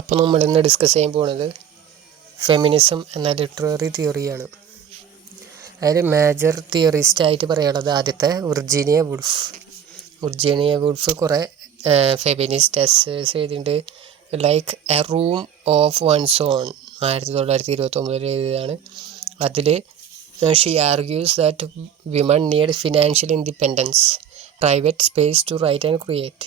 അപ്പോൾ നമ്മളിന്ന് ഡിസ്കസ് ചെയ്യാൻ പോകുന്നത് ഫെമിനിസം എന്ന ലിറ്റററി തിയറിയാണ്. അതിൽ മേജർ തിയറിസ്റ്റായിട്ട് പറയുന്നത് ആദ്യത്തെ വിർജീനിയ വുൾഫ് കുറേ ഫെമിനിസ്റ്റ് എസ്സേസ് എഴുതിയിട്ടുണ്ട്. Like a room of one's own 1929 എഴുതിയതാണ്. അതിൽ she argues that women need financial independence, private space to write and create.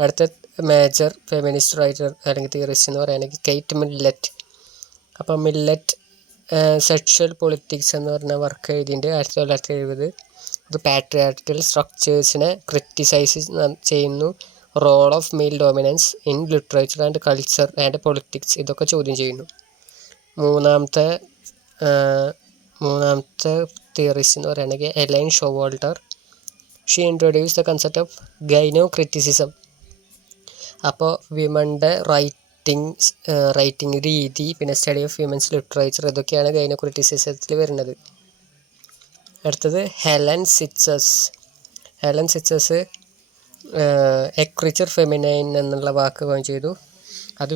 അടുത്ത മേജർ ഫെമിനിസ്റ്റ് റൈറ്റർ അല്ലെങ്കിൽ തിയറിസ്റ്റ് എന്ന് പറയുകയാണെങ്കിൽ കെയ്റ്റ് മില്ലറ്റ്. അപ്പോൾ മില്ലറ്റ് സെക്ഷൽ പൊളിറ്റിക്സ് എന്ന് പറഞ്ഞ വർക്ക് എഴുതിയിട്ടുണ്ട് 1970. ഇത് പാട്രിയാർക്കൽ സ്ട്രക്ചേഴ്സിനെ ക്രിറ്റിസൈസ് ചെയ്യുന്നു. Role of male dominance in literature and culture and politics ഇതൊക്കെ ചോദ്യം ചെയ്യുന്നു. മൂന്നാമത്തെ തിയറിസ്റ്റ് എന്ന് പറയുകയാണെങ്കിൽ Elaine Showalter. She introduce the concept of gynocriticism. അപ്പോൾ വിമൻ്റെ റൈറ്റിംഗ് രീതി, പിന്നെ സ്റ്റഡി ഓഫ് വിമൻസ് ലിറ്ററേച്ചർ, ഇതൊക്കെയാണ് ഗൈനോ ക്രിറ്റിസിസത്തിൽ വരുന്നത്. അടുത്തത് ഹെലൻ സിച്ചസ് എക്രിച്ചർ ഫെമിനൈൻ എന്നുള്ള വാക്ക് കോയിൻ ചെയ്തു. അത്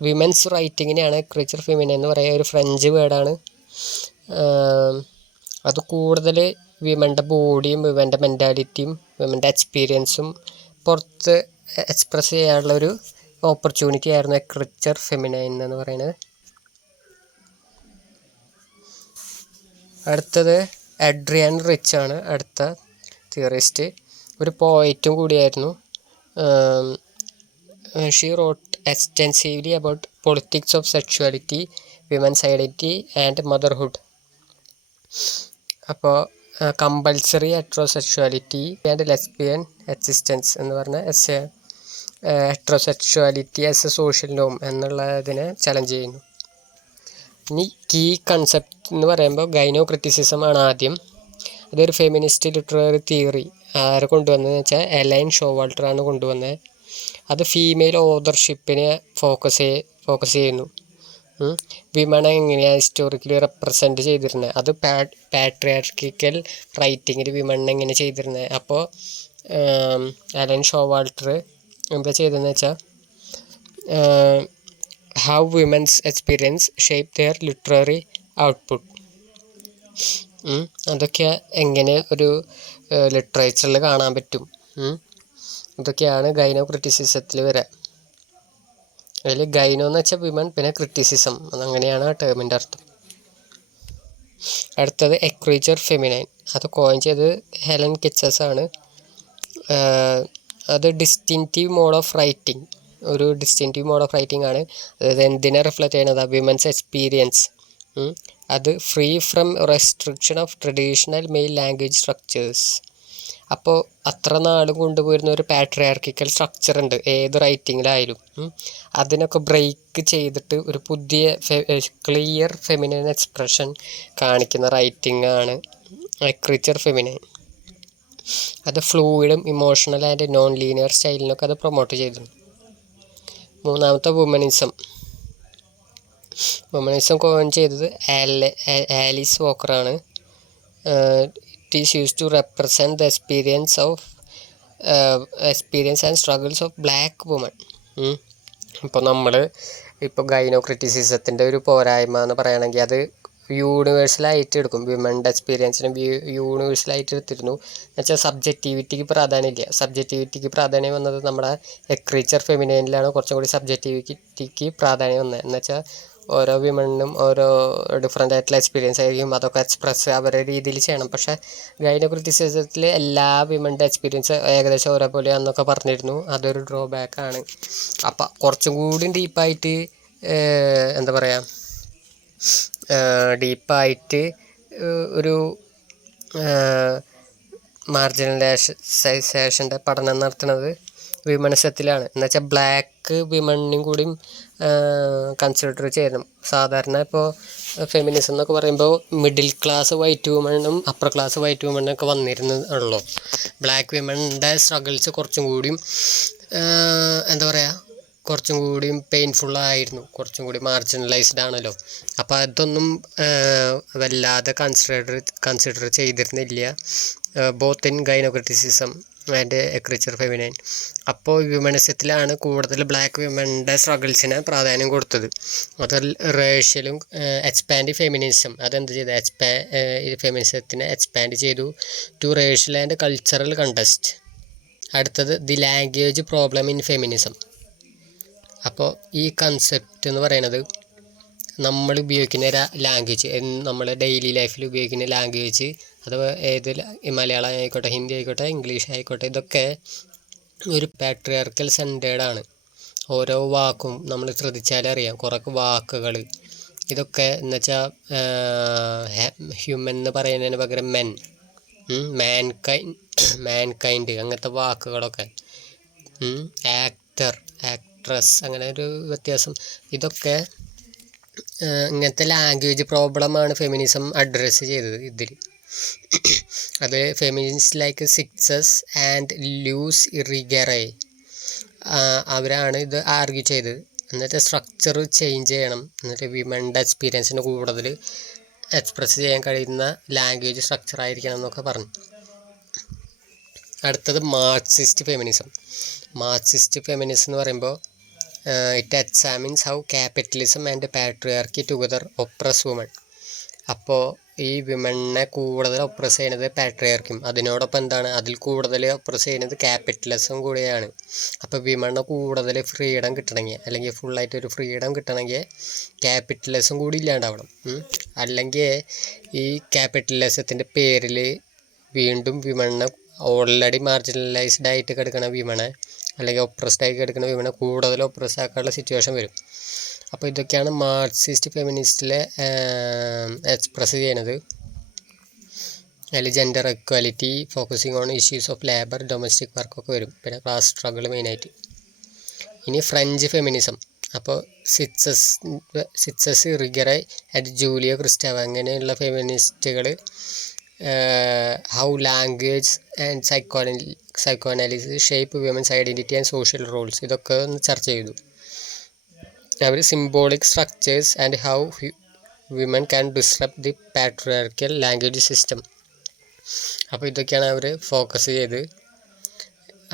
വിമൻസ് റൈറ്റിങ്ങിനെയാണ് എക്രിച്ചർ ഫെമിനൈൻ എന്ന് പറയുക. ഒരു ഫ്രഞ്ച് വേർഡാണ്. അത് കൂടുതൽ വിമൻ്റെ ബോഡിയും വിമൻ്റെ മെൻറ്റാലിറ്റിയും വിമൻ്റെ എക്സ്പീരിയൻസും പുറത്ത് എക്സ്പ്രസ് ചെയ്യാനുള്ളൊരു ഓപ്പർച്യൂണിറ്റി ആയിരുന്നു എക്രിച്ചർ ഫെമിനൈൻ എന്ന് പറയുന്നത്. അടുത്തത് അഡ്രിയൻ റിച്ച് ആണ് അടുത്ത തിയറിസ്റ്റ്. ഒരു പോയറ്റും കൂടിയായിരുന്നു. She wrote extensively about politics of sexuality, women's identity and motherhood. അപ്പോൾ compulsory heterosexuality and lesbian existence എന്ന് പറഞ്ഞ ഹെട്രോസെക്ഷുവാലിറ്റി ആസ് എ സോഷ്യൽ നോം എന്നുള്ളതിനെ ചലഞ്ച് ചെയ്യുന്നു. ഇനി കീ കൺസെപ്റ്റ് എന്ന് പറയുമ്പോൾ ഗൈനോ ക്രിറ്റിസിസം ആണ് ആദ്യം. അതൊരു ഫെമിനിസ്റ്റ് ലിറ്റററി തിയറി ആരെ കൊണ്ടുവന്നതെന്ന് വെച്ചാൽ എലൈൻ ഷോവാൾട്ടർ ആണ് കൊണ്ടുവന്നത്. അത് ഫീമെയിൽ ഓതർഷിപ്പിനെ ഫോക്കസ് ചെയ്യുന്നു. വിമണെ എങ്ങനെയാണ് ഹിസ്റ്റോറിക്കലി റെപ്രസെൻറ്റ് ചെയ്തിരുന്നത്, അത് പാട്രിയാർക്കിക്കൽ റൈറ്റിങ്ങിൽ വിമണിനെ എങ്ങനെ ചെയ്തിരുന്നത്. അപ്പോൾ എലൈൻ ഷോവാൾട്ടർ എന്താ ചെയ്തതെന്ന് വെച്ചാൽ how women's experience shape their literary output. അതൊക്കെ എങ്ങനെ ഒരു ലിറ്ററേച്ചറിൽ കാണാൻ പറ്റും. ഇതൊക്കെയാണ് ഗൈനോ ക്രിറ്റിസിസത്തിൽ വരിക. അതിൽ ഗൈനോ എന്ന് വെച്ചാൽ വിമൻ, പിന്നെ ക്രിറ്റിസിസം, അതങ്ങനെയാണ് ആ ടേമിൻ്റെ അർത്ഥം. അടുത്തത് എക്രിച്ചർ ഫെമിനൈൻ. അത് കോയിൻ ചെയ്തത് ഹെലൻ കിച്ചസ് ആണ്. അത് ഡിസ്റ്റിങ്റ്റീവ് മോഡ് ഓഫ് റൈറ്റിംഗ് ആണ്. അതായത് എന്തിനെ റിഫ്ലക്റ്റ് ചെയ്യുന്നത്, വിമൻസ് എക്സ്പീരിയൻസ്. അത് free from restriction of traditional male language structures. അപ്പോൾ അത്ര നാളും കൊണ്ടുപോയിരുന്ന ഒരു പാട്രിയാർക്കിക്കൽ സ്ട്രക്ചർ ഉണ്ട് ഏത് റൈറ്റിങ്ങിലായാലും. അതിനൊക്കെ ബ്രേക്ക് ചെയ്തിട്ട് ഒരു പുതിയ ക്ലിയർ ഫെമിനൈൻ എക്സ്പ്രഷൻ കാണിക്കുന്ന റൈറ്റിംഗ് ആണ് എക്രിച്ചർ ഫെമിനൈൻ. അത് ഫ്ലൂയിഡും ഇമോഷണൽ ആൻഡ് നോൺ ലീനിയർ സ്റ്റൈലിനൊക്കെ അത് പ്രൊമോട്ട് ചെയ്തു. മൂന്നാമത്തെ വുമനിസം കോയിൻ ചെയ്തത് ആലിസ് വോക്കറാണ്. It is use to represent the experience and struggles of black woman. ഇപ്പോൾ ഗൈനോ ക്രിറ്റിസിസത്തിൻ്റെ ഒരു പോരായ്മ എന്ന് പറയുകയാണെങ്കിൽ അത് യൂണിവേഴ്സലായിട്ട് എടുക്കും. വിമൻ്റെ എക്സ്പീരിയൻസിനെ യൂണിവേഴ്സലായിട്ട് എടുത്തിരുന്നു. എന്നുവെച്ചാൽ സബ്ജക്റ്റിവിറ്റിക്ക് പ്രാധാന്യം വന്നത് നമ്മുടെ എക്രിച്ചർ ഫെമിനൈനിലാണ് കുറച്ചും കൂടി സബ്ജക്റ്റിവിറ്റിക്ക് പ്രാധാന്യം വന്നത്. എന്നുവെച്ചാൽ ഓരോ വിമണിനും ഓരോ ഡിഫറെൻ്റ് ആയിട്ടുള്ള എക്സ്പീരിയൻസ് ആയിരിക്കും, അതൊക്കെ എക്സ്പ്രസ് അവരുടെ രീതിയിൽ ചെയ്യണം. പക്ഷേ ഗൈനോ ക്രിറ്റിസിസത്തിൽ എല്ലാ വിമൻ്റെ എക്സ്പീരിയൻസ് ഏകദേശം ഒരേപോലെയാണെന്നൊക്കെ പറഞ്ഞിരുന്നു. അതൊരു ഡ്രോബാക്കാണ്. അപ്പം കുറച്ചും കൂടി ഡീപ്പായിട്ട് ഒരു മാർജിനലൈസേഷൻ്റെ പഠനം നടത്തുന്നത് വിമണിസത്തിലാണ്. എന്നുവെച്ചാൽ ബ്ലാക്ക് വിമണിനും കൂടിയും കൺസിഡർ ചെയ്യണം. സാധാരണ ഇപ്പോൾ ഫെമിനിസം എന്നൊക്കെ പറയുമ്പോൾ മിഡിൽ ക്ലാസ് വൈറ്റ് വുമണും അപ്പർ ക്ലാസ് വൈറ്റ് വുമണൊക്കെ വന്നിരുന്നുള്ളൂ. ബ്ലാക്ക് വിമണിൻ്റെ സ്ട്രഗിൾസ് കുറച്ചും കൂടിയും കുറച്ചും കൂടിയും പെയിൻഫുള്ളായിരുന്നു, കുറച്ചും കൂടി മാർജിനലൈസ്ഡ് ആണല്ലോ. അപ്പോൾ അതൊന്നും വല്ലാതെ കൺസിഡർ ചെയ്തിരുന്നില്ല both in gynocriticism and ecriture feminine. അപ്പോൾ വ്യൂമണിസത്തിലാണ് കൂടുതൽ ബ്ലാക്ക് വിമൻ്റെ സ്ട്രഗിൾസിന് പ്രാധാന്യം കൊടുത്തത്. അത് റേഷ്യലും എക്സ്പാൻഡ് ഫെമിനിസം അതെന്ത് ചെയ്തു, ഫെമിനിസത്തിനെ എക്സ്പാൻഡ് ചെയ്തു to racial and cultural context. അടുത്തത് the language problem in feminism. അപ്പോൾ ഈ കൺസെപ്റ്റ് എന്ന് പറയുന്നത് നമ്മൾ ഉപയോഗിക്കുന്ന ലാംഗ്വേജ്, നമ്മൾ ഡെയിലി ലൈഫിൽ ഉപയോഗിക്കുന്ന ലാംഗ്വേജ്, അഥവാ ഏത് മലയാളം ആയിക്കോട്ടെ, ഹിന്ദി ആയിക്കോട്ടെ, ഇംഗ്ലീഷ് ആയിക്കോട്ടെ, ഇതൊക്കെ ഒരു പാട്രിയാർക്കൽ സെൻറ്റേർഡാണ്. ഓരോ വാക്കും നമ്മൾ ശ്രദ്ധിച്ചാലറിയാം, കുറേ വാക്കുകൾ ഇതൊക്കെ എന്ന് വെച്ചാൽ ഹ്യൂമൻ എന്ന് പറയുന്നതിന് പകരം മാൻകൈൻഡ് അങ്ങനത്തെ വാക്കുകളൊക്കെ, ആക്ട്രസ് അങ്ങനെ ഒരു വ്യത്യാസം, ഇതൊക്കെ ഇങ്ങനത്തെ ലാംഗ്വേജ് പ്രോബ്ലമാണ് ഫെമിനിസം അഡ്രസ്സ് ചെയ്തത് ഇതിൽ. അത് feminist like Cixous and Luce Irigaray അവരാണ് ഇത് ആർഗ്യൂ ചെയ്തത്. എന്നിട്ട് സ്ട്രക്ചർ ചേഞ്ച് ചെയ്യണം, എന്നിട്ട് വിമൻ്റെ എക്സ്പീരിയൻസിന് കൂടുതൽ എക്സ്പ്രസ് ചെയ്യാൻ കഴിയുന്ന ലാംഗ്വേജ് സ്ട്രക്ചർ ആയിരിക്കണം എന്നൊക്കെ പറഞ്ഞു. അടുത്തത് മാർക്സിസ്റ്റ് ഫെമിനിസം. മാർക്സിസ്റ്റ് ഫെമിനിസം എന്ന് പറയുമ്പോൾ it examines how capitalism and patriarchy together oppressed woman. അപ്പോൾ ഈ വിമണിനെ കൂടുതൽ ഒപ്രസ് ചെയ്യുന്നത് പാട്രിയാർക്കും, അതിനോടൊപ്പം എന്താണ് അതിൽ കൂടുതൽ ഒപ്രസ് ചെയ്യുന്നത് ക്യാപിറ്റലിസം കൂടിയാണ്. അപ്പോൾ വിമണിന് കൂടുതൽ ഫ്രീഡം കിട്ടണമെങ്കിൽ, അല്ലെങ്കിൽ ഫുള്ളായിട്ടൊരു ഫ്രീഡം കിട്ടണമെങ്കിൽ ക്യാപിറ്റലിസം കൂടി ഇല്ലാണ്ടാവണം. അല്ലെങ്കിൽ ഈ ക്യാപിറ്റലിസത്തിൻ്റെ പേരിൽ വീണ്ടും വിമണിനെ ഓൾറെഡി മാർജിനലൈസ്ഡ് ആയിട്ട് കിടക്കുന്ന വിമണെ, അല്ലെങ്കിൽ ഒപ്രസ്ഡ് ആയി കിടക്കുന്ന വിമണെ കൂടുതൽ ഒപ്രസ് ആക്കാനുള്ള സിറ്റുവേഷൻ വരും. അപ്പോൾ ഇതൊക്കെയാണ് മാർക്സിസ്റ്റ് ഫെമിനിസ്റ്റിലെ എക്സ്പ്രസ് ചെയ്യണത്. അതിൽ gender equality, focusing on issues of labour, domestic വർക്കൊക്കെ വരും, പിന്നെ സ്ട്രഗിൾ മെയിനായിട്ട്. ഇനി ഫ്രഞ്ച് ഫെമിനിസം. അപ്പോൾ സിറ്റ്സസ് ഇറിഗറെ ആൻഡ് ജൂലിയോ ക്രിസ്റ്റാവ അങ്ങനെയുള്ള ഫെമിനിസ്റ്റുകൾ how language and psychoanalysis shape women's identity and social roles ഇതൊക്കെ ഒന്ന് ചർച്ച ചെയ്തു. അവർ symbolic structures and how women can disrupt the patriarchal language system. അപ്പോൾ ഇതൊക്കെയാണ് അവർ ഫോക്കസ് ചെയ്ത്.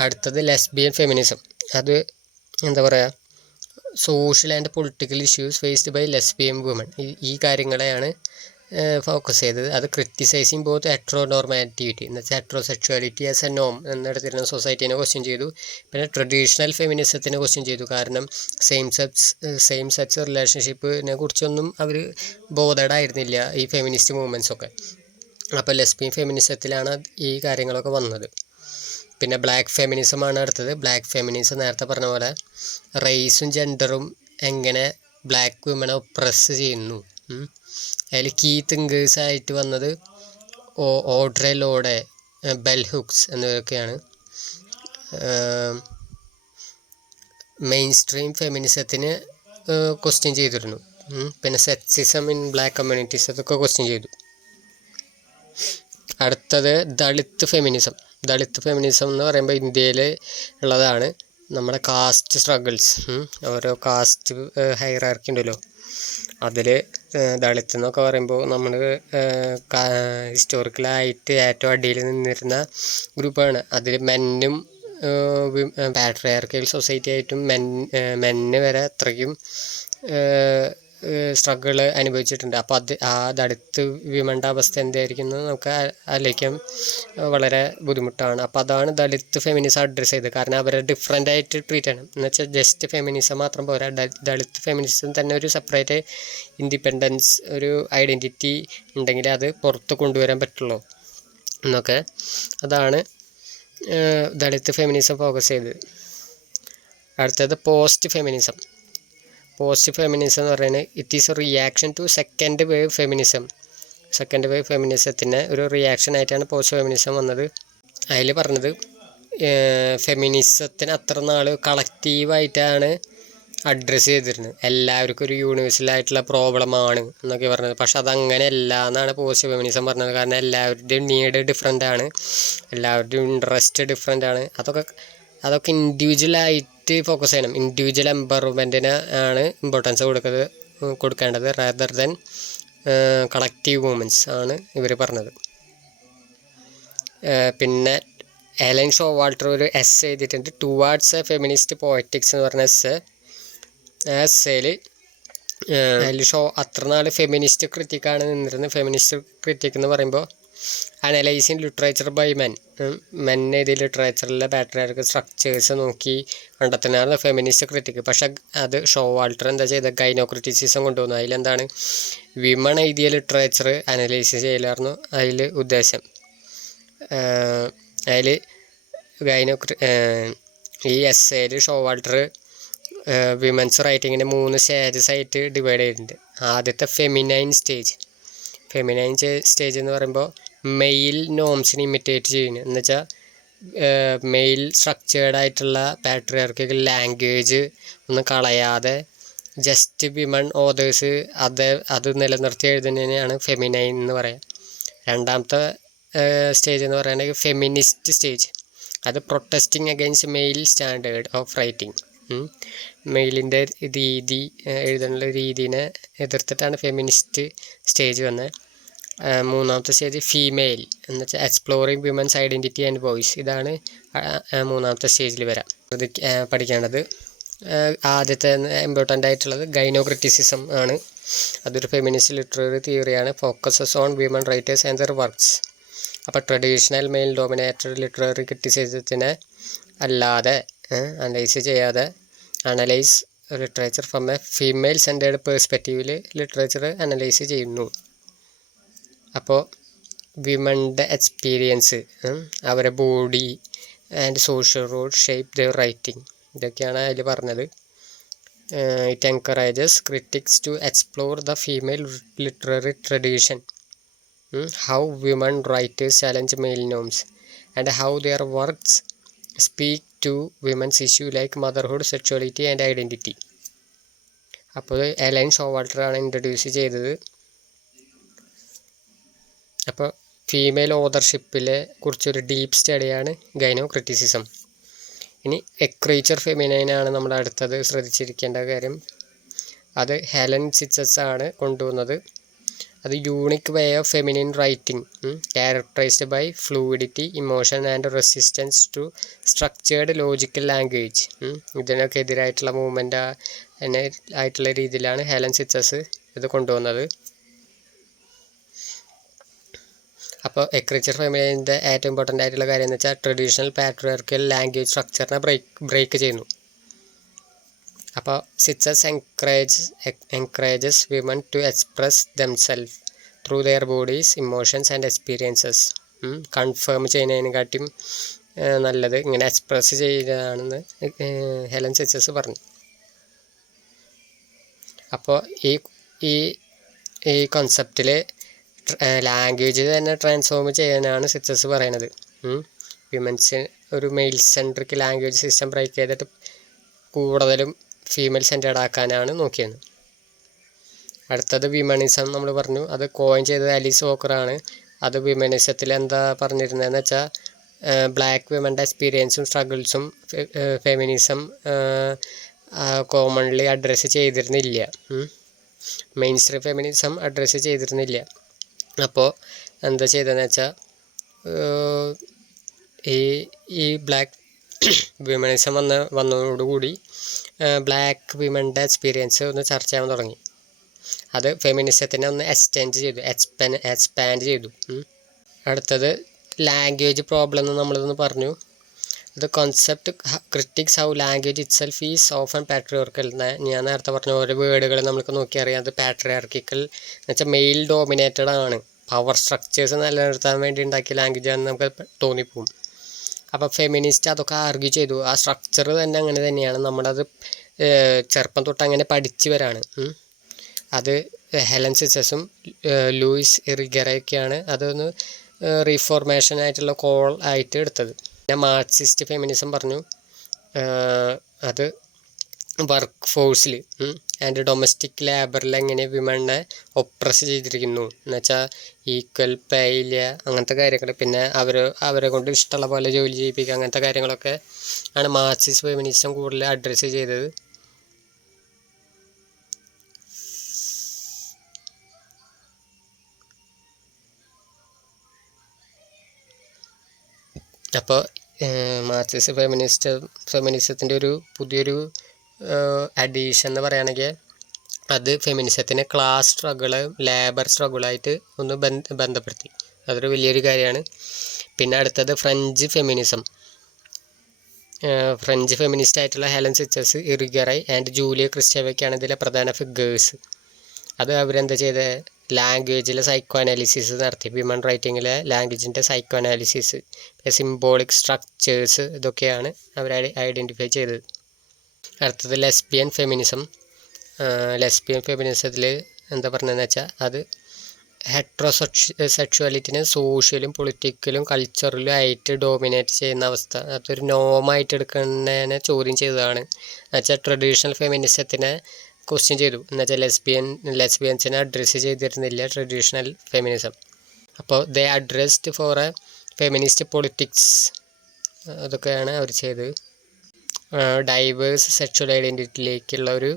അടുത്തത് ലെസ്ബിയൻ ഫെമിനിസം. അത് എന്താ പറയുക, social and political issues faced by lesbian woman, ഈ കാര്യങ്ങളെയാണ് ഫോക്കസ് ചെയ്തത്. അത് ക്രിറ്റിസൈസിങ് ബോത്ത് ഹെട്രോനോർമാറ്റിവിറ്റി എന്ന് വെച്ചാൽ heterosexuality as A Noam എന്നെടുത്തിരുന്ന സൊസൈറ്റീനെ question ചെയ്തു. പിന്നെ ട്രഡീഷണൽ ഫെമിനിസത്തിനെ ക്വസ്റ്റ്യൻ ചെയ്തു, കാരണം സെയിം സെക്സ് റിലേഷൻഷിപ്പിനെ കുറിച്ചൊന്നും അവർ ബോധേഡ് ആയിരുന്നില്ല ഈ ഫെമിനിസ്റ്റ് മൂവ്മെൻറ്റ്സൊക്കെ. അപ്പോൾ ലെസ്ബിയൻ ഫെമിനിസത്തിലാണ് ഈ കാര്യങ്ങളൊക്കെ വന്നത്. പിന്നെ ബ്ലാക്ക് ഫെമിനിസമാണ് അടുത്തത്. ബ്ലാക്ക് ഫെമിനിസം നേരത്തെ പറഞ്ഞ പോലെ റേസും ജെൻഡറും എങ്ങനെ ബ്ലാക്ക് വിമനെ ഒപ്രസ് ചെയ്യുന്നു. അതിൽ കീ തിങ്കേഴ്സായിട്ട് വന്നത് ഓഡ്രെ ലോഡെ, ബെൽ ഹുക്സ് എന്നിവരൊക്കെയാണ്. മെയിൻ സ്ട്രീം ഫെമിനിസത്തിന് ക്വസ്റ്റ്യൻ ചെയ്തിരുന്നു. പിന്നെ സെക്സിസം ഇൻ ബ്ലാക്ക് കമ്മ്യൂണിറ്റീസ് അതൊക്കെ ക്വസ്റ്റ്യൻ ചെയ്തു. അടുത്തത് ദളിത് ഫെമിനിസം. ദളിത് ഫെമിനിസം എന്ന് പറയുമ്പോൾ ഇന്ത്യയിൽ ഉള്ളതാണ്. നമ്മുടെ കാസ്റ്റ് സ്ട്രഗിൾസ്, ഓരോ കാസ്റ്റ് ഹൈറാർക്കി ഉണ്ടല്ലോ, അതിൽ ദളിത് എന്നൊക്കെ പറയുമ്പോൾ നമ്മൾ ഹിസ്റ്റോറിക്കലായിട്ട് ഏറ്റവും അടിയിൽ നിന്നിരുന്ന ഗ്രൂപ്പാണ്. അതിൽ മെന്നും പാട്രിയാർക്കൽ സൊസൈറ്റി ആയിട്ടും മെന്ന് വരെ അത്രയ്ക്കും സ്ട്രഗിൾ അനുഭവിച്ചിട്ടുണ്ട്. അപ്പോൾ ആ ദളിത് വിമൻ്റെ അവസ്ഥ എന്തായിരിക്കും എന്ന് നമുക്ക് ആലോചിക്കാൻ വളരെ ബുദ്ധിമുട്ടാണ്. അപ്പോൾ അതാണ് ദളിത് ഫെമിനിസം അഡ്രസ്സ് ചെയ്തത്. കാരണം അവരെ ഡിഫറെൻ്റ് ആയിട്ട് ട്രീറ്റ് ചെയ്യണം എന്ന് വെച്ചാൽ ജസ്റ്റ് ഫെമിനിസം മാത്രം പോരാ, ദളിത് ഫെമിനിസം തന്നെ ഒരു സെപ്പറേറ്റ് ഇൻഡിപെൻഡൻസ്, ഒരു ഐഡൻറ്റിറ്റി ഉണ്ടെങ്കിൽ അത് പുറത്ത് കൊണ്ടുവരാൻ പറ്റുള്ളൂ എന്നൊക്കെ. അതാണ് ദളിത് ഫെമിനിസം ഫോക്കസ് ചെയ്തത്. അടുത്തത് പോസ്റ്റ് ഫെമിനിസം. പോസ്റ്റ് ഫെമിനിസം എന്ന് പറയുന്നത് it is a reaction to second wave feminism. Second wave ഫെമിനിസത്തിന് ഒരു റിയാക്ഷൻ ആയിട്ടാണ് പോസ്റ്റ് ഫെമിനിസം വന്നത്. അതിൽ പറഞ്ഞത് ഫെമിനിസത്തിന് അത്ര നാൾ കളക്റ്റീവായിട്ടാണ് അഡ്രസ്സ് ചെയ്തിരുന്നത്, എല്ലാവർക്കും ഒരു യൂണിവേഴ്സലായിട്ടുള്ള പ്രോബ്ലമാണ് എന്നൊക്കെ പറഞ്ഞത്. പക്ഷെ അതങ്ങനെയല്ല എന്നാണ് പോസ്റ്റ് ഫെമിനിസം പറഞ്ഞത്. കാരണം എല്ലാവരുടെയും നീഡ് ഡിഫറെൻ്റ് ആണ്, എല്ലാവരുടെയും ഇൻട്രസ്റ്റ് ഡിഫറെൻ്റ് ആണ്. അതൊക്കെ ഇൻഡിവിജ്വലായിട്ട് ഫോക്കസ് ചെയ്യണം. ഇൻഡിവിജ്വൽ എംപവർമെൻറ്റിന് ആണ് ഇമ്പോർട്ടൻസ് കൊടുക്കേണ്ടത് റാദർ ദെൻ കളക്റ്റീവ് മൂവ്മെൻറ്റ്സ് ആണ് ഇവർ പറഞ്ഞത്. പിന്നെ എലൻ ഷോ വാൾട്ടർ ഒരു എസ് എഴുതിയിട്ടുണ്ട്, ടുവാർഡ്സ് എ ഫെമിനിസ്റ്റ് പോയറ്റിക്സ് എന്ന് പറഞ്ഞ എസ്സേയിൽ അതിൽ ഷോ അത്ര നാൾ ഫെമിനിസ്റ്റ് ക്രിറ്റിക്കാണ് നിന്നിരുന്നത്. ഫെമിനിസ്റ്റ് ക്രിറ്റിക് എന്ന് പറയുമ്പോൾ അനലൈസിങ് ലിറ്ററേച്ചർ ബൈ മെൻ എഴുതിയ ലിറ്ററേച്ചറിലെ പാട്രിയാർക്കൽ സ്ട്രക്ചേഴ്സ് നോക്കി കണ്ടെത്തുന്നതാണ് ഫെമിനിസ്റ്റ് ക്രിറ്റിക്. പക്ഷെ അത് ഷോ വാൾട്ടർ എന്താ ചെയ്തത്, ഗൈനോ ക്രിറ്റിസിസം കൊണ്ടുവന്നു. അതിലെന്താണ് വിമൺ എഴുതിയ ലിറ്ററേച്ചർ അനലൈസ് ചെയ്യലായിരുന്നു അതിൽ ഉദ്ദേശം. അതിൽ ഈ എസ്സേയിൽ ഷോ വാൾട്ടർ വിമൻസ് റൈറ്റിങ്ങിൻ്റെ 3 സ്റ്റേജസ് ആയിട്ട് ഡിവൈഡ് ചെയ്തിട്ടുണ്ട്. ആദ്യത്തെ ഫെമിനൈൻ സ്റ്റേജ് എന്ന് പറയുമ്പോൾ മെയിൽ നോംസിനെ ഇമിറ്റേറ്റ് ചെയ്യുന്നു. എന്ന് വെച്ചാൽ മെയിൽ സ്ട്രക്ചേർഡ് ആയിട്ടുള്ള പാട്രിയാർക്കൽ ലാംഗ്വേജ് ഒന്നും കളയാതെ ജസ്റ്റ് വിമൺ ഓതേഴ്സ് അത് നിലനിർത്തി എഴുതുന്നതിനെയാണ് ഫെമിനൈൻ എന്ന് പറയാം. രണ്ടാമത്തെ സ്റ്റേജ് എന്ന് പറയുന്നത് ഫെമിനിസ്റ്റ് സ്റ്റേജ്. അത് protesting against male standard of writing. മെയിലിൻ്റെ രീതി, എഴുതാനുള്ള രീതിനെ എതിർത്തിട്ടാണ് ഫെമിനിസ്റ്റ് സ്റ്റേജ് വന്നത്. മൂന്നാമത്തെ സ്റ്റേജ് ഫീമെയിൽ എന്ന് വെച്ചാൽ exploring women's identity and voice. ഇതാണ് മൂന്നാമത്തെ സ്റ്റേജിൽ വരാം. ഇത് പഠിക്കേണ്ടത് ആദ്യത്തെ ഇമ്പോർട്ടൻ്റ് ആയിട്ടുള്ളത് ഗൈനോ ക്രിറ്റിസിസം ആണ്. അതൊരു ഫെമിനിസ്റ്റ് ലിറ്റററി തിയറിയാണ്. Focuses on women writers and their works. അപ്പോൾ ട്രഡീഷണൽ മെയിൽ ഡോമിനേറ്റഡ് ലിറ്റററി ക്രിറ്റിസിസത്തിനെ അല്ലാതെ അനലൈസ് ചെയ്യാതെ analyse literature from a female centred പേഴ്സ്പെക്റ്റീവിൽ ലിറ്ററേച്ചർ അനലൈസ് ചെയ്യുന്നു. അപ്പോൾ വിമൻ്റെ എക്സ്പീരിയൻസ്, അവരെ body and social role shape the writing, ഇതൊക്കെയാണ് അതിൽ പറഞ്ഞത്. It encourages critics to explore the female literary tradition, how women writers challenge male norms, and how their works speak to women's issues like motherhood, sexuality and identity. അപ്പോൾ Ellen show വാൾട്ടറാണ് introduce ചെയ്തത്. അപ്പോൾ female ഓതർഷിപ്പിലെ കുറിച്ചൊരു deep സ്റ്റഡിയാണ് ഗൈനോ criticism. ഇനി എക്രീച്ചർ ഫെമിനൈനാണ് നമ്മുടെ അടുത്തത് ശ്രദ്ധിച്ചിരിക്കേണ്ട കാര്യം. അത് Helen സിച്ചസ് ആണ് കൊണ്ടുവന്നത്. അത് unique way of feminine writing, characterized by fluidity, emotion and resistance to structured logical language. ഇതിനൊക്കെ എതിരായിട്ടുള്ള മൂവ്മെൻ്റ് ആയിട്ടുള്ള രീതിയിലാണ് ഹെലൻ സിച്ചസ് ഇത് കൊണ്ടുവന്നത്. അപ്പോൾ എക്രീച്ചർ ഫെമിനിൻ്റെ ഏറ്റവും ഇമ്പോർട്ടൻ്റ് ആയിട്ടുള്ള കാര്യം എന്ന് വെച്ചാൽ ട്രഡീഷണൽ പാട്രിയാർക്കൽ ലാംഗ്വേജ് സ്ട്രക്ചറിനെ ബ്രേക്ക് ചെയ്യുന്നു. അപ്പോൾ സിച്ചസ് encourages women to express themself through their bodies, emotions and experiences. Confirm ചെയ്യുന്നതിനെക്കാട്ടിയും നല്ലത് ഇങ്ങനെ എക്സ്പ്രസ് ചെയ്യുകയാണെന്ന് ഹെലൻ സിച്ചസ് പറഞ്ഞു. അപ്പോൾ ഈ കോൺസെപ്റ്റിൽ ലാംഗ്വേജ് തന്നെ ട്രാൻസ്ഫോം ചെയ്യാനാണ് സിച്ചസ് പറയുന്നത്. വിമൻസ് ഒരു male centric language system break ചെയ്തിട്ട് കൂടുതലും ഫീമെയിൽ സെൻറ്റേർഡ് ആക്കാനാണ് നോക്കിയത്. അടുത്തത് വിമണിസം നമ്മൾ പറഞ്ഞു. അത് കോയിൻ ചെയ്തത് അലീസ് വോക്കറാണ്. അത് വിമണിസത്തിൽ എന്താ പറഞ്ഞിരുന്നതെന്ന് വെച്ചാൽ ബ്ലാക്ക് വിമൻ്റെ എക്സ്പീരിയൻസും സ്ട്രഗിൾസും ഫെമിനിസം കോമൺലി അഡ്രസ്സ് ചെയ്തിരുന്നില്ല. മെയിൻ സ്ട്രീം ഫെമിനിസം അഡ്രസ്സ് ചെയ്തിരുന്നില്ല. അപ്പോൾ എന്താ ചെയ്തതെന്ന് വെച്ചാൽ ഈ ബ്ലാക്ക് വിമണിസം വന്നതോടുകൂടി ബ്ലാക്ക് വിമൻ്റെ എക്സ്പീരിയൻസ് ഒന്ന് ചർച്ച ചെയ്യാൻ തുടങ്ങി. അത് ഫെമിനിസത്തിനെ ഒന്ന് എക്സ്പാൻഡ് ചെയ്തു. അടുത്തത് ലാംഗ്വേജ് പ്രോബ്ലം എന്ന് നമ്മളിതൊന്ന് പറഞ്ഞു. അത് concept critics how language it self is often patriarchal. ഞാൻ നേരത്തെ പറഞ്ഞ ഓരോ വേർഡുകൾ നമുക്ക് നോക്കിയറിയാം. അത് പാട്രിയാർക്കിക്കൽ എന്ന് വെച്ചാൽ മെയിൽ ഡോമിനേറ്റഡ് ആണ്. പവർ സ്ട്രക്ചേഴ്സ് നിലനിർത്താൻ വേണ്ടി ഉണ്ടാക്കിയ ലാംഗ്വേജ് ആണെന്ന് നമുക്ക് തോന്നിപ്പോവും. അപ്പോൾ ഫെമിനിസ്റ്റ് അതൊക്കെ ആർഗ്യൂ ചെയ്തു. ആ സ്ട്രക്ചർ തന്നെ അങ്ങനെ തന്നെയാണ്. നമ്മളത് ചെറുപ്പം തൊട്ട് അങ്ങനെ പഠിച്ചു വരാണ്. അത് ഹെലൻ സിച്ചസും ലൂയിസ് ഇറിഗറയൊക്കെയാണ് അതൊന്ന് റീഫോർമേഷനായിട്ടുള്ള കോൾ ആയിട്ട് എടുത്തത്. പിന്നെ മാർക്സിസ്റ്റ് ഫെമിനിസം പറഞ്ഞു. അത് വർക്ക് ഫോഴ്സിൽ ആൻഡ് ഡൊമസ്റ്റിക് ലേബറിൽ എങ്ങനെ വിമണ്ണെ ഒപ്രസ് ചെയ്തിരിക്കുന്നു എന്ന് വെച്ചാൽ ഈക്വൽ പേ ഇല്ല, അങ്ങനത്തെ കാര്യങ്ങൾ. പിന്നെ അവരെ കൊണ്ട് ഇഷ്ടമുള്ള പോലെ ജോലി ചെയ്യിപ്പിക്കുക, അങ്ങനത്തെ കാര്യങ്ങളൊക്കെ ആണ് മാർക്സിസ്റ്റ് ഫെമിനിസം കൂടുതൽ അഡ്രസ്സ് ചെയ്തത്. അപ്പോൾ മാർക്സിസ്റ്റ് ഫെമിനിസത്തിൻ്റെ ഒരു പുതിയൊരു അഡീഷൻ എന്ന് പറയുകയാണെങ്കിൽ അത് ഫെമിനിസത്തിനെ ക്ലാസ് സ്ട്രഗിള് ലേബർ സ്ട്രഗിളായിട്ട് ഒന്ന് ബന്ധപ്പെടുത്തി. അതൊരു വലിയൊരു കാര്യമാണ്. പിന്നെ അടുത്തത് ഫ്രഞ്ച് ഫെമിനിസ്റ്റ് ആയിട്ടുള്ള Helene Cixous, Irigaray and Julia ക്രിസ്റ്റോവയ്ക്കാണ് ഇതിലെ പ്രധാന ഫിഗേഴ്സ്. അത് അവരെന്താ ചെയ്തത്, ലാംഗ്വേജിലെ സൈക്കോ അനാലിസിസ് നടത്തി. വിമൺ റൈറ്റിങ്ങിലെ ലാംഗ്വേജിൻ്റെ സൈക്കോ അനാലിസിസ്, സിംബോളിക് സ്ട്രക്ചേഴ്സ്, ഇതൊക്കെയാണ് അവർ ഐഡൻറ്റിഫൈ ചെയ്തത്. അടുത്തത് ലെസ്ബിയൻ ഫെമിനിസത്തിൽ എന്താ പറഞ്ഞതെന്ന് വെച്ചാൽ അത് സെക്ഷുവാലിറ്റിനെ സോഷ്യലും പൊളിറ്റിക്കലും കൾച്ചറലും ആയിട്ട് ഡോമിനേറ്റ് ചെയ്യുന്ന അവസ്ഥ, അതൊരു നോമായിട്ട് എടുക്കുന്നതിനെ ചോദ്യം ചെയ്തതാണ്. എന്നുവെച്ചാൽ ട്രഡീഷണൽ ഫെമിനിസത്തിനെ ക്വസ്റ്റ്യൻ ചെയ്തു. എന്നുവെച്ചാൽ ലെസ്ബിയൻസിനെ അഡ്രസ്സ് ചെയ്തിരുന്നില്ല ട്രഡീഷണൽ ഫെമിനിസം. അപ്പോൾ they addressed for a feminist politics, അതൊക്കെയാണ് അവർ ചെയ്തത്. ഡൈവേഴ്സ് സെക്ഷൽ ഐഡൻറ്റിറ്റിയിലേക്കുള്ള ഒരു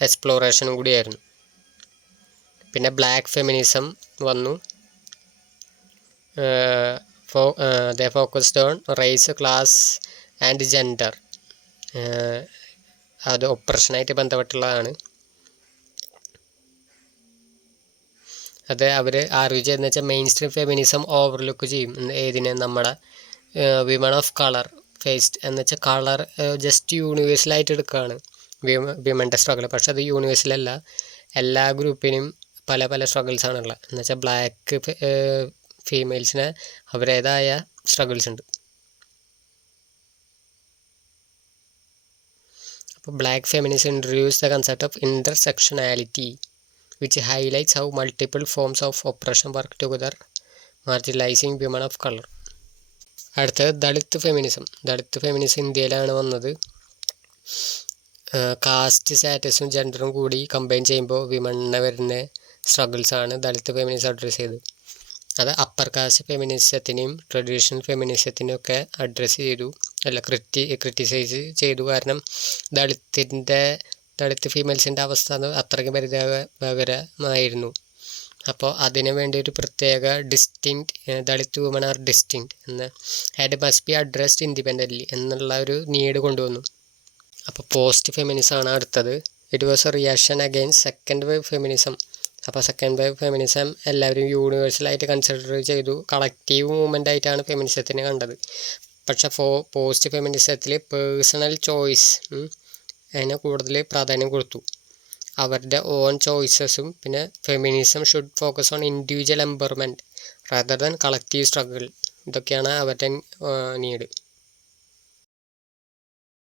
എക്സ്പ്ലോറേഷനും കൂടിയായിരുന്നു. പിന്നെ ബ്ലാക്ക് ഫെമിനിസം വന്നു. They focused on race, class and gender. അത് ഒപ്രഷനായിട്ട് ബന്ധപ്പെട്ടുള്ളതാണ്. അത് അവർ ആർഗ്യൂ ചെയ്തെന്ന് വെച്ചാൽ മെയിൻ സ്ട്രീം ഫെമിനിസം ഓവർലുക്ക് ചെയ്യും ഏതിനെ, നമ്മുടെ വിമൺ ഓഫ് കളർ ഫേസ്ഡ് എന്ന് വെച്ചാൽ കളർ ജസ്റ്റ് യൂണിവേഴ്സലായിട്ട് എടുക്കുകയാണ് വിമൻ്റെ സ്ട്രഗിൾ. പക്ഷെ അത് യൂണിവേഴ്സലല്ല, എല്ലാ ഗ്രൂപ്പിനും പല പല സ്ട്രഗിൾസാണുള്ളത്. എന്ന് വെച്ചാൽ ബ്ലാക്ക് ഫീമെയിൽസിന് അവരുടേതായ സ്ട്രഗിൾസ് ഉണ്ട്. അപ്പോൾ black feminism introduce the concept of ഇൻ്റർസെക്ഷനാലിറ്റി which highlights how multiple forms of oppression work together, marginalizing women of color. അടുത്തത് ദളിത് ഫെമിനിസം ഇന്ത്യയിലാണ് വന്നത്. കാസ്റ്റ് സ്റ്റാറ്റസും ജെൻഡറും കൂടി കമ്പൈൻ ചെയ്യുമ്പോൾ വിമണിനെ വരുന്ന സ്ട്രഗിൾസാണ് ദളിത് ഫെമിനിസം അഡ്രസ്സ് ചെയ്തത്. അത് അപ്പർ കാസ്റ്റ് ഫെമിനിസത്തിനെയും ട്രഡീഷണൽ ഫെമിനിസത്തിനെയും ഒക്കെ അഡ്രസ്സ് ചെയ്തു, ക്രിറ്റിസൈസ് ചെയ്തു. കാരണം ദളിത് ഫീമെയിൽസിൻ്റെ അവസ്ഥ അത്രയ്ക്ക് പരിതാപകരമായിരുന്നു. അപ്പോൾ അതിനു വേണ്ടി ഒരു പ്രത്യേക ദളിത് വുമൺ ആർ ഡിസ്റ്റിങ്ക്റ്റ് എന്ന് and must be addressed independently എന്നുള്ള ഒരു നീഡ് കൊണ്ടുവന്നു. അപ്പോൾ പോസ്റ്റ് ഫെമിനിസമാണ് അടുത്തത്. It was A reaction against second wave feminism. അപ്പോൾ സെക്കൻഡ് വേവ് ഫെമിനിസം എല്ലാവരും യൂണിവേഴ്സലായിട്ട് കൺസിഡർ ചെയ്തു, കളക്റ്റീവ് മൂവ്മെൻ്റ് ആയിട്ടാണ് ഫെമിനിസത്തിനെ കണ്ടത്. പക്ഷേ പോസ്റ്റ് ഫെമിനിസത്തിൽ പേഴ്സണൽ ചോയ്സ് അതിന് കൂടുതൽ പ്രാധാന്യം കൊടുത്തു, അവരുടെ ഓൺ ചോയ്സസും. പിന്നെ feminism should focus on individual empowerment rather than collective struggle. ഇതൊക്കെയാണ് അവരുടെ നീഡ്.